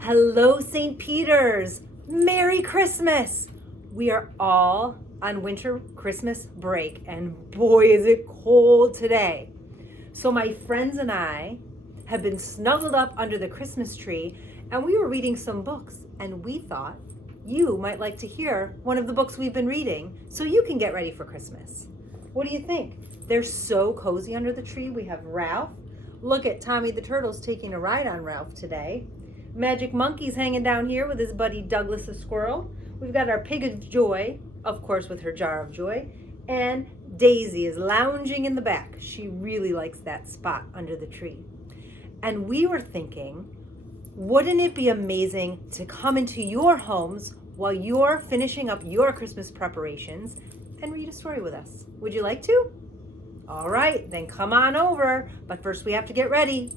Hello, St. Peter's. Merry Christmas. We are all on winter Christmas break, and boy, is it cold today. So my friends and I have been snuggled up under the Christmas tree, and we were reading some books, and we thought you might like to hear one of the books we've been reading so you can get ready for Christmas. What do you think? They're so cozy under the tree. We have Ralph. Look at Tommy the Turtle's taking a ride on Ralph today. Magic Monkey's hanging down here with his buddy Douglas the Squirrel. We've got our Pig of Joy, of course, with her jar of joy. And Daisy is lounging in the back. She really likes that spot under the tree. And we were thinking, wouldn't it be amazing to come into your homes while you're finishing up your Christmas preparations and read a story with us? Would you like to? All right, then come on over. But first we have to get ready.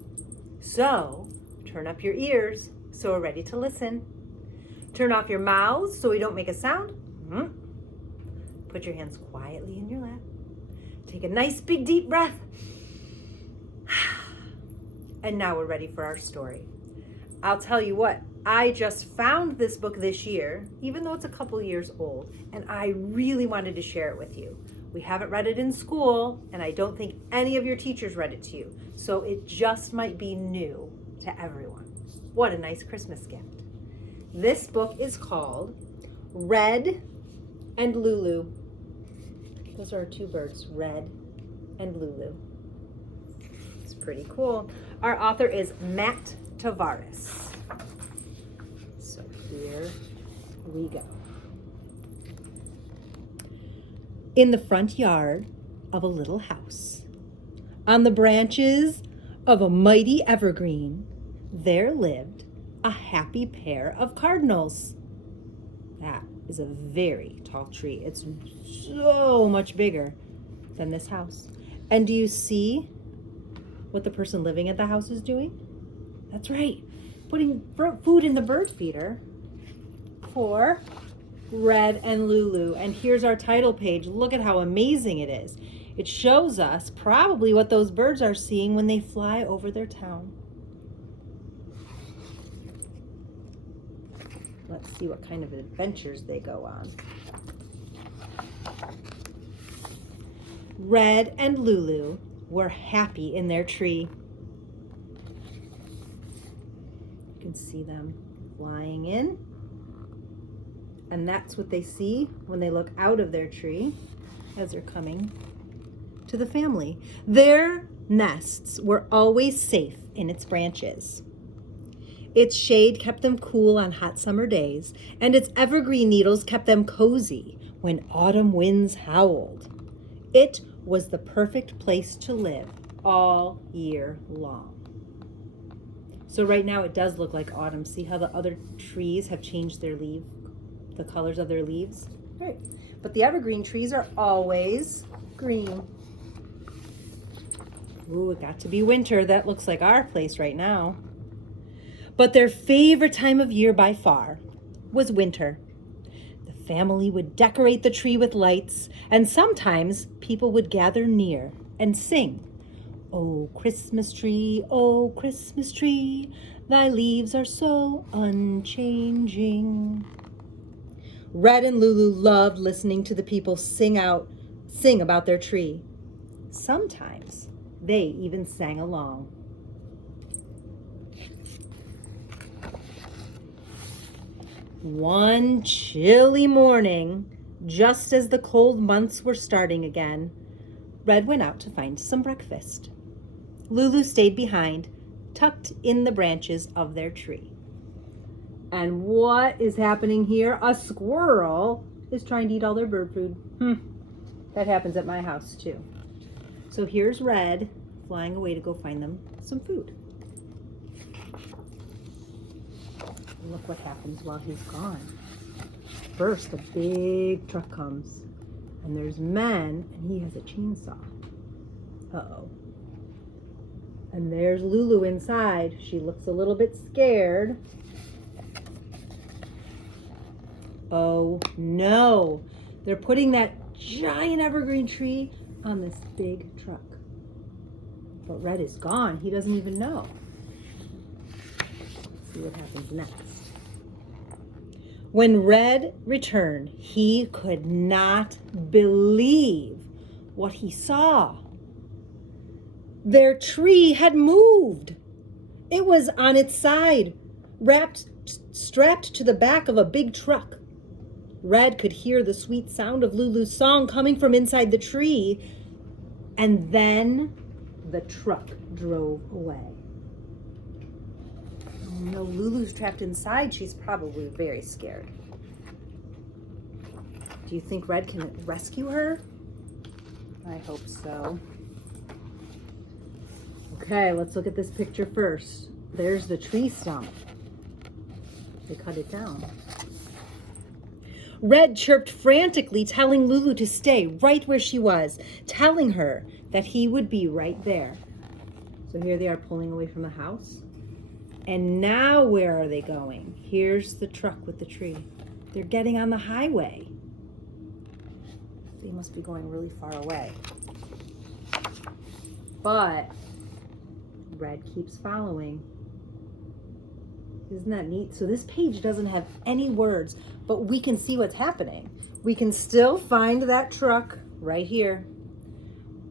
So turn up your ears so we're ready to listen. Turn off your mouths so we don't make a sound. Put your hands quietly in your lap. Take a nice big deep breath. And now we're ready for our story. I'll tell you what, I just found this book this year, even though it's a couple years old, and I really wanted to share it with you. We haven't read it in school, and I don't think any of your teachers read it to you, so it just might be new to everyone. What a nice Christmas gift. This book is called Red and Lulu. Those are our two birds, Red and Lulu. It's pretty cool. Our author is Matt Tavares. So here we go. In the front yard of a little house, on the branches of a mighty evergreen, there lived a happy pair of cardinals. That is a very tall tree. It's so much bigger than this house. And do you see what the person living at the house is doing? That's right, putting food in the bird feeder for Red and Lulu. And here's our title page. Look at how amazing it is. It shows us probably what those birds are seeing when they fly over their town. Let's see what kind of adventures they go on. Red and Lulu were happy in their tree. You can see them flying in. And that's what they see when they look out of their tree as they're coming to the family. Their nests were always safe in its branches. Its shade kept them cool on hot summer days, and its evergreen needles kept them cozy when autumn winds howled. It was the perfect place to live all year long. So right now it does look like autumn. See how the other trees have changed their the colors of their leaves? Right. But the evergreen trees are always green. Ooh, it got to be winter. That looks like our place right now. But their favorite time of year by far was winter. The family would decorate the tree with lights, and sometimes people would gather near and sing, "Oh, Christmas tree, thy leaves are so unchanging." Red and Lulu loved listening to the people sing about their tree. Sometimes they even sang along. One chilly morning, just as the cold months were starting again, Red went out to find some breakfast. Lulu stayed behind, tucked in the branches of their tree. And what is happening here? A squirrel is trying to eat all their bird food. That happens at my house too. So here's Red flying away to go find them some food. Look what happens while he's gone. First, a big truck comes, and there's men, and he has a chainsaw. Uh-oh. And there's Lulu inside. She looks a little bit scared. Oh no, they're putting that giant evergreen tree on this big truck. But Red is gone. He doesn't even know. Let's see what happens next. When Red returned, he could not believe what he saw. Their tree had moved. It was on its side, strapped to the back of a big truck. Red could hear the sweet sound of Lulu's song coming from inside the tree, and then the truck drove away. Oh no, Lulu's trapped inside. She's probably very scared. Do you think Red can rescue her? I hope so. Okay, let's look at this picture first. There's the tree stump. They cut it down. Red chirped frantically, telling Lulu to stay right where she was, telling her that he would be right there. So here they are pulling away from the house. And now where are they going? Here's the truck with the tree. They're getting on the highway. They must be going really far away. But Red keeps following. Isn't that neat? So this page doesn't have any words, but we can see what's happening. We can still find that truck right here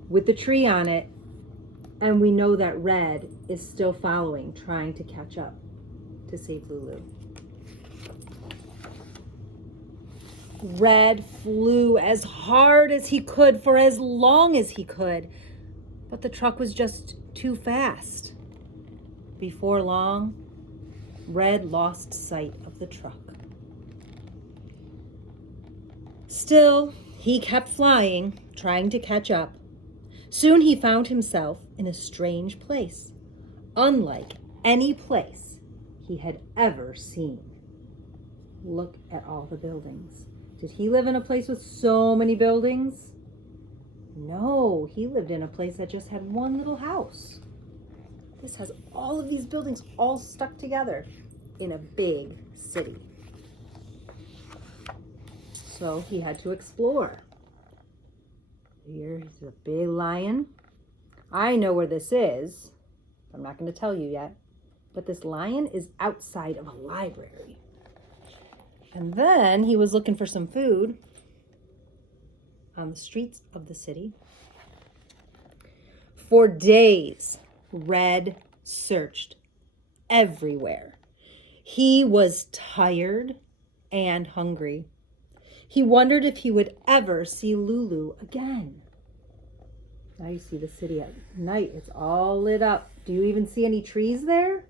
with the tree on it, and we know that Red is still following, trying to catch up to save Lulu. Red flew as hard as he could for as long as he could, but the truck was just too fast. Before long, Red lost sight of the truck. Still, he kept flying, trying to catch up. Soon he found himself in a strange place, unlike any place he had ever seen. Look at all the buildings. Did he live in a place with so many buildings? No, he lived in a place that just had one little house. This has all of these buildings all stuck together in a big city. So he had to explore. Here's a big lion. I know where this is. I'm not going to tell you yet. But this lion is outside of a library. And then he was looking for some food on the streets of the city. For days, Red searched everywhere. He was tired and hungry. He wondered if he would ever see Lulu again. Now you see the city at night. It's all lit up. Do you even see any trees there?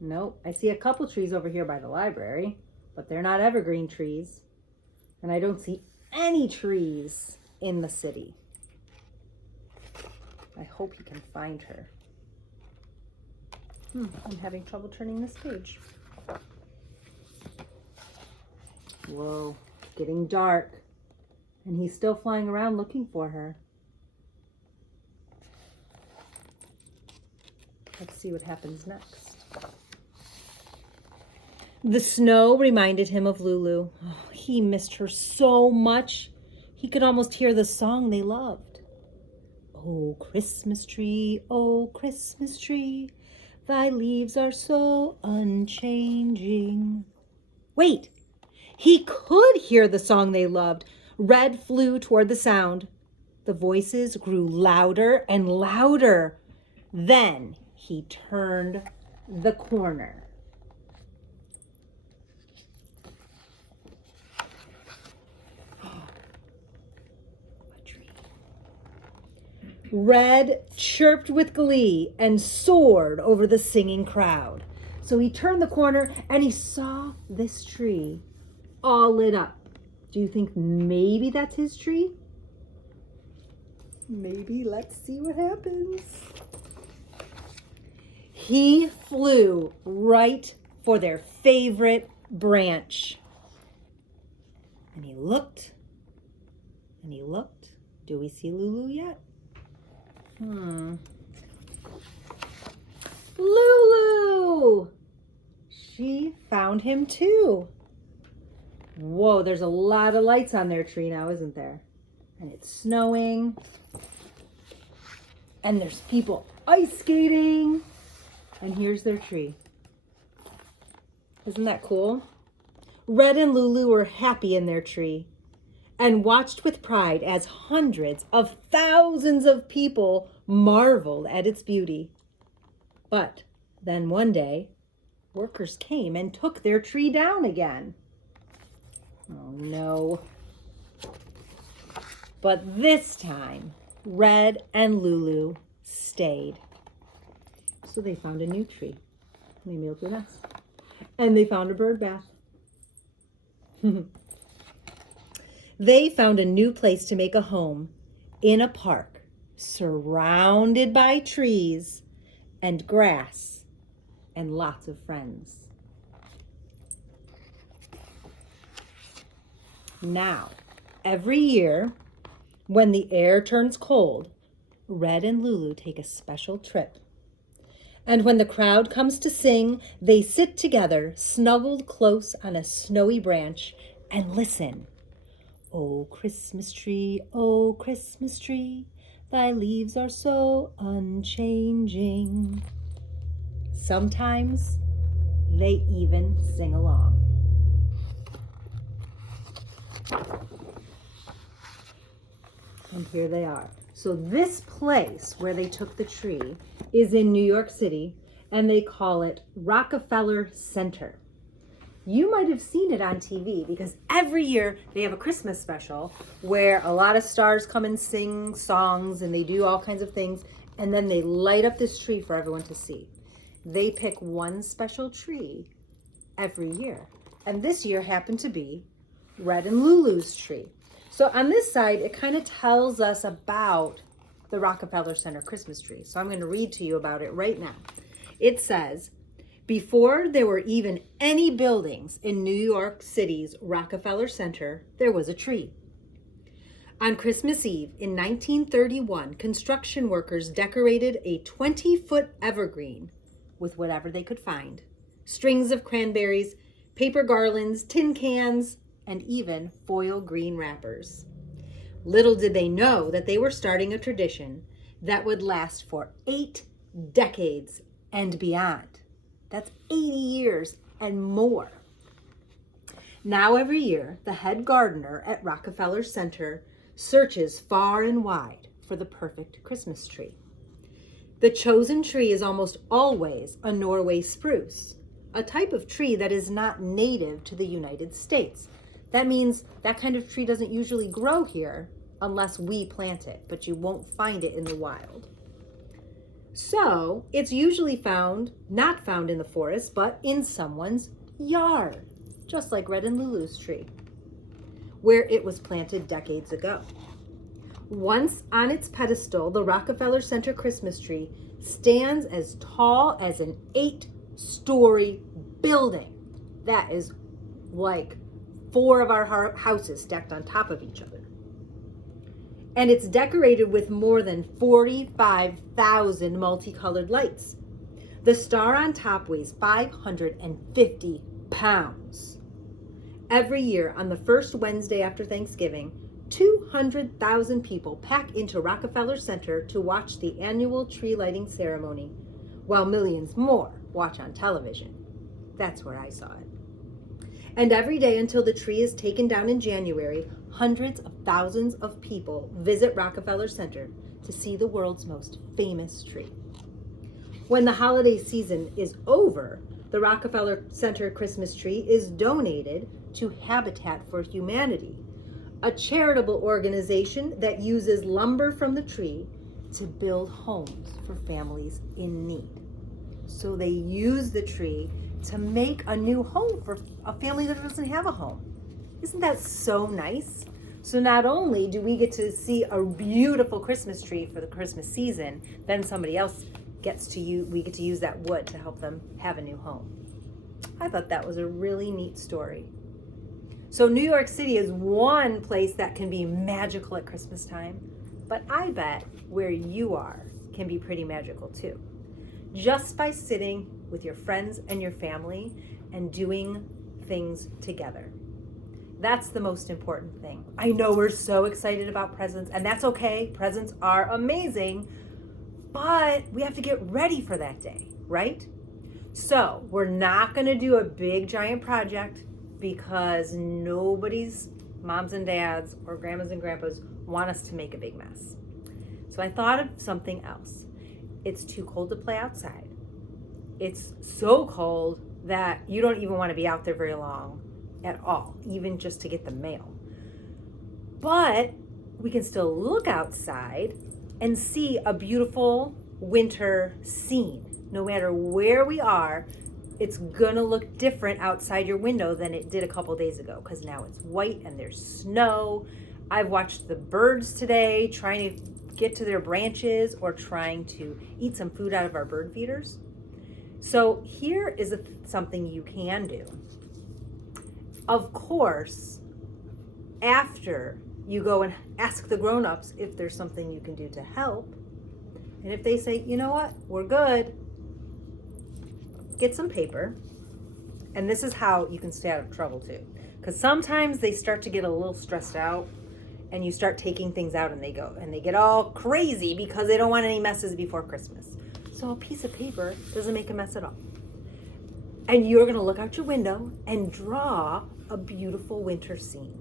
Nope. I see a couple trees over here by the library, but they're not evergreen trees. And I don't see any trees in the city. I hope he can find her. I'm having trouble turning this page. Whoa, it's getting dark. And he's still flying around looking for her. Let's see what happens next. The snow reminded him of Lulu. Oh, he missed her so much. He could almost hear the song they loved. Oh, Christmas tree, thy leaves are so unchanging. Wait, he could hear the song they loved. Red flew toward the sound. The voices grew louder and louder. Then he turned the corner. Red chirped with glee and soared over the singing crowd. So he turned the corner and he saw this tree all lit up. Do you think maybe that's his tree? Maybe. Let's see what happens. He flew right for their favorite branch. And he looked and he looked. Do we see Lulu yet? Lulu! She found him too. Whoa, there's a lot of lights on their tree now, isn't there? And it's snowing. And there's people ice skating. And here's their tree. Isn't that cool? Red and Lulu were happy in their tree and watched with pride as hundreds of thousands of people marveled at its beauty. But then one day, workers came and took their tree down again. Oh no. But this time, Red and Lulu stayed. So they found a new tree. They made a nest. And they found a bird bath. They found a new place to make a home in a park surrounded by trees and grass and lots of friends. Now, every year, when the air turns cold, Red and Lulu take a special trip. And when the crowd comes to sing, they sit together, snuggled close on a snowy branch, and listen. Oh, Christmas tree, thy leaves are so unchanging. Sometimes they even sing along. And here they are. So this place where they took the tree is in New York City, and they call it Rockefeller Center. You might have seen it on TV because every year they have a Christmas special where a lot of stars come and sing songs and they do all kinds of things, and then they light up this tree for everyone to see. They pick one special tree every year, and this year happened to be Red and Lulu's tree. So on this side, it kind of tells us about the Rockefeller Center Christmas tree. So I'm going to read to you about it right now. It says, before there were even any buildings in New York City's Rockefeller Center, there was a tree. On Christmas Eve in 1931, construction workers decorated a 20-foot evergreen with whatever they could find. Strings of cranberries, paper garlands, tin cans, and even foil green wrappers. Little did they know that they were starting a tradition that would last for 8 decades and beyond. That's 80 years and more. Now every year, the head gardener at Rockefeller Center searches far and wide for the perfect Christmas tree. The chosen tree is almost always a Norway spruce, a type of tree that is not native to the United States. That means that kind of tree doesn't usually grow here unless we plant it, but you won't find it in the wild. So it's usually not found in the forest, but in someone's yard, just like Red and Lulu's tree, where it was planted decades ago. Once on its pedestal, the Rockefeller Center Christmas tree stands as tall as an 8-story building. That is like 4 of our houses stacked on top of each other. And it's decorated with more than 45,000 multicolored lights. The star on top weighs 550 pounds. Every year on the first Wednesday after Thanksgiving, 200,000 people pack into Rockefeller Center to watch the annual tree lighting ceremony, while millions more watch on television. That's where I saw it. And every day until the tree is taken down in January, hundreds of thousands of people visit Rockefeller Center to see the world's most famous tree. When the holiday season is over, the Rockefeller Center Christmas tree is donated to Habitat for Humanity, a charitable organization that uses lumber from the tree to build homes for families in need. So they use the tree to make a new home for a family that doesn't have a home. Isn't that so nice? So not only do we get to see a beautiful Christmas tree for the Christmas season, then somebody else we get to use that wood to help them have a new home. I thought that was a really neat story. So New York City is one place that can be magical at Christmas time, but I bet where you are can be pretty magical too. Just by sitting with your friends and your family and doing things together. That's the most important thing. I know we're so excited about presents, and that's okay. Presents are amazing, but we have to get ready for that day, right? So we're not going to do a big giant project because nobody's moms and dads or grandmas and grandpas want us to make a big mess. So I thought of something else. It's too cold to play outside. It's so cold that you don't even want to be out there very long at all, even just to get the mail. But we can still look outside and see a beautiful winter scene. No matter where we are, it's gonna look different outside your window than it did a couple days ago, because now it's white and there's snow. I've watched the birds today trying to get to their branches or trying to eat some food out of our bird feeders. So here is something you can do. Of course, after you go and ask the grown-ups if there's something you can do to help, and if they say, you know what, we're good, get some paper. And this is how you can stay out of trouble too, because sometimes they start to get a little stressed out and you start taking things out and they get all crazy because they don't want any messes before Christmas. So a piece of paper doesn't make a mess at all. And you're gonna look out your window and draw a beautiful winter scene.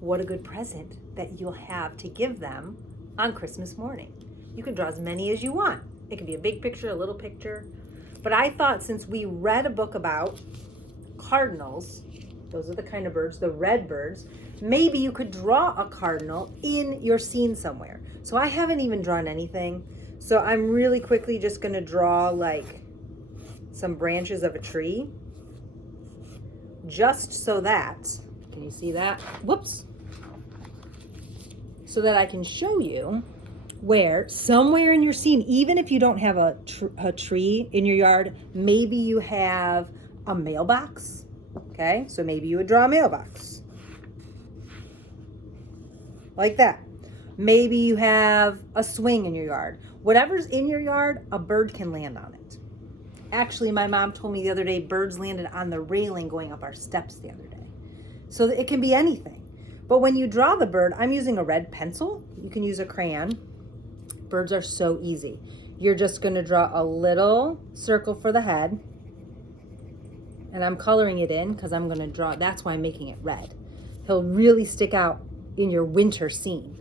What a good present that you'll have to give them on Christmas morning. You can draw as many as you want. It can be a big picture, a little picture. But I thought, since we read a book about cardinals, those are the kind of birds, the red birds, maybe you could draw a cardinal in your scene somewhere. So I haven't even drawn anything. So I'm really quickly just gonna draw like some branches of a tree, just so that, can you see that? Whoops. So that I can show you where somewhere in your scene, even if you don't have a tree in your yard, maybe you have a mailbox. Okay, so maybe you would draw a mailbox like that. Maybe you have a swing in your yard. Whatever's in your yard, a bird can land on it. Actually, my mom told me the other day, birds landed on the railing going up our steps the other day. So it can be anything. But when you draw the bird, I'm using a red pencil. You can use a crayon. Birds are so easy. You're just gonna draw a little circle for the head. And I'm coloring it in because I'm gonna draw, that's why I'm making it red. He'll really stick out in your winter scene.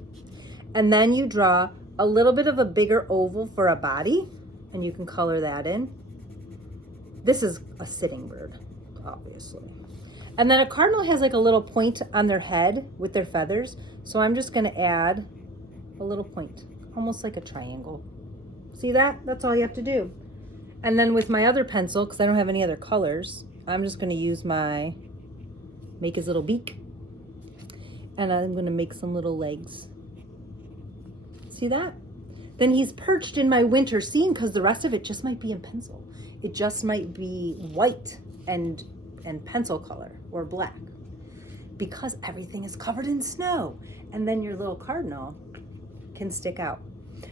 And then you draw a little bit of a bigger oval for a body, and you can color that in. This is a sitting bird, obviously. And then a cardinal has like a little point on their head with their feathers. So I'm just gonna add a little point, almost like a triangle. See that? That's all you have to do. And then with my other pencil, because I don't have any other colors, I'm just gonna use make his little beak. And I'm gonna make some little legs. See that? Then he's perched in my winter scene because the rest of it just might be in pencil. It just might be white and pencil color or black because everything is covered in snow. And then your little cardinal can stick out.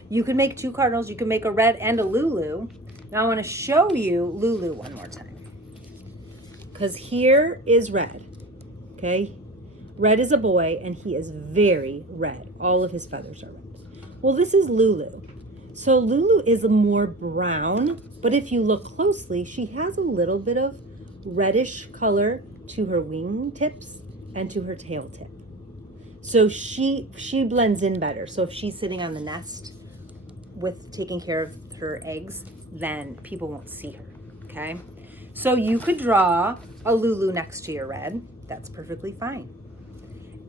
You can make two cardinals. You can make a red and a Lulu. Now I want to show you Lulu one more time, because here is red. Okay, red is a boy and he is very red. All of his feathers are red. Well, this is Lulu. So Lulu is more brown, but if you look closely, she has a little bit of reddish color to her wing tips and to her tail tip. So she blends in better. So if she's sitting on the nest with taking care of her eggs, then people won't see her, okay? So you could draw a Lulu next to your red. That's perfectly fine.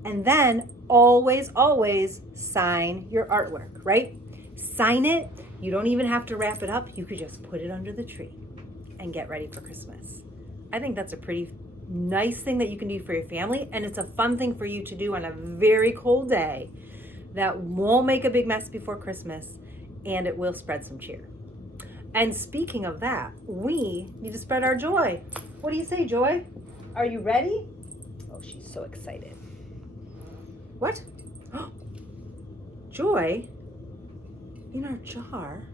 And then always, always sign your artwork, right? Sign it. You don't even have to wrap it up. You could just put it under the tree and get ready for Christmas. I think that's a pretty nice thing that you can do for your family, and it's a fun thing for you to do on a very cold day that won't make a big mess before Christmas, and it will spread some cheer. And speaking of that, we need to spread our joy. What do you say, Joy? Are you ready? Oh, she's so excited. What? Joy, in our jar,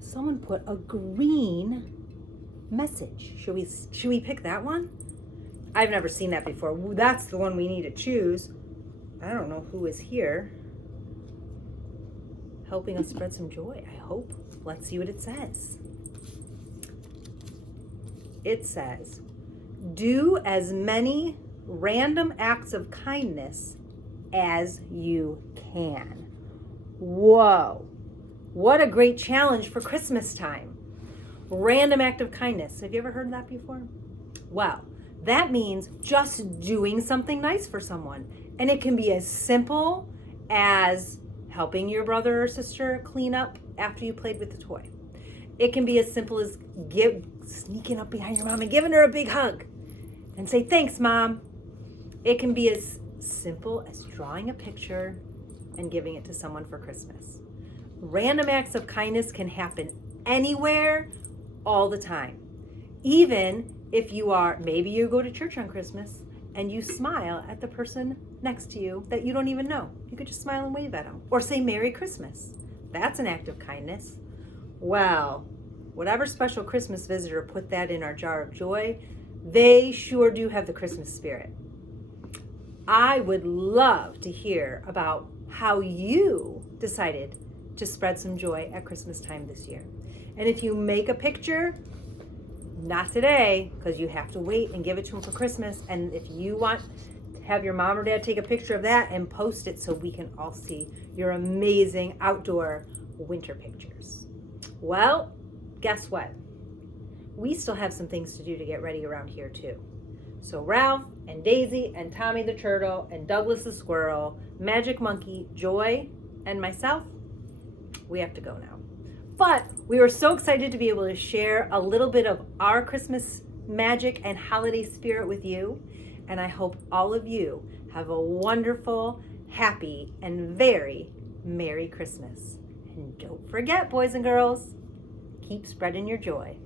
someone put a green message. Should we pick that one? I've never seen that before. That's the one we need to choose. I don't know who is here helping us spread some joy, I hope. Let's see what it says. it says, do as many random acts of kindness as you can. Whoa, what a great challenge for Christmas time. Random act of kindness. Have you ever heard that before? Well, that means just doing something nice for someone. And it can be as simple as helping your brother or sister clean up after you played with the toy. It can be as simple as sneaking up behind your mom and giving her a big hug and say, thanks, Mom. It can be as simple as drawing a picture and giving it to someone for Christmas. Random acts of kindness can happen anywhere, all the time. Even if maybe you go to church on Christmas and you smile at the person next to you that you don't even know. You could just smile and wave at them. Or say Merry Christmas. That's an act of kindness. Well, whatever special Christmas visitor put that in our jar of joy, they sure do have the Christmas spirit. I would love to hear about how you decided to spread some joy at Christmas time this year. And if you make a picture, not today, because you have to wait and give it to them for Christmas. And if you want to have your mom or dad take a picture of that and post it so we can all see your amazing outdoor winter pictures. Well, guess what? We still have some things to do to get ready around here too. So Ralph and Daisy and Tommy the turtle and Douglas the squirrel, Magic Monkey, Joy, and myself, we have to go now. But we were so excited to be able to share a little bit of our Christmas magic and holiday spirit with you. And I hope all of you have a wonderful, happy, and very Merry Christmas. And don't forget, boys and girls, keep spreading your joy.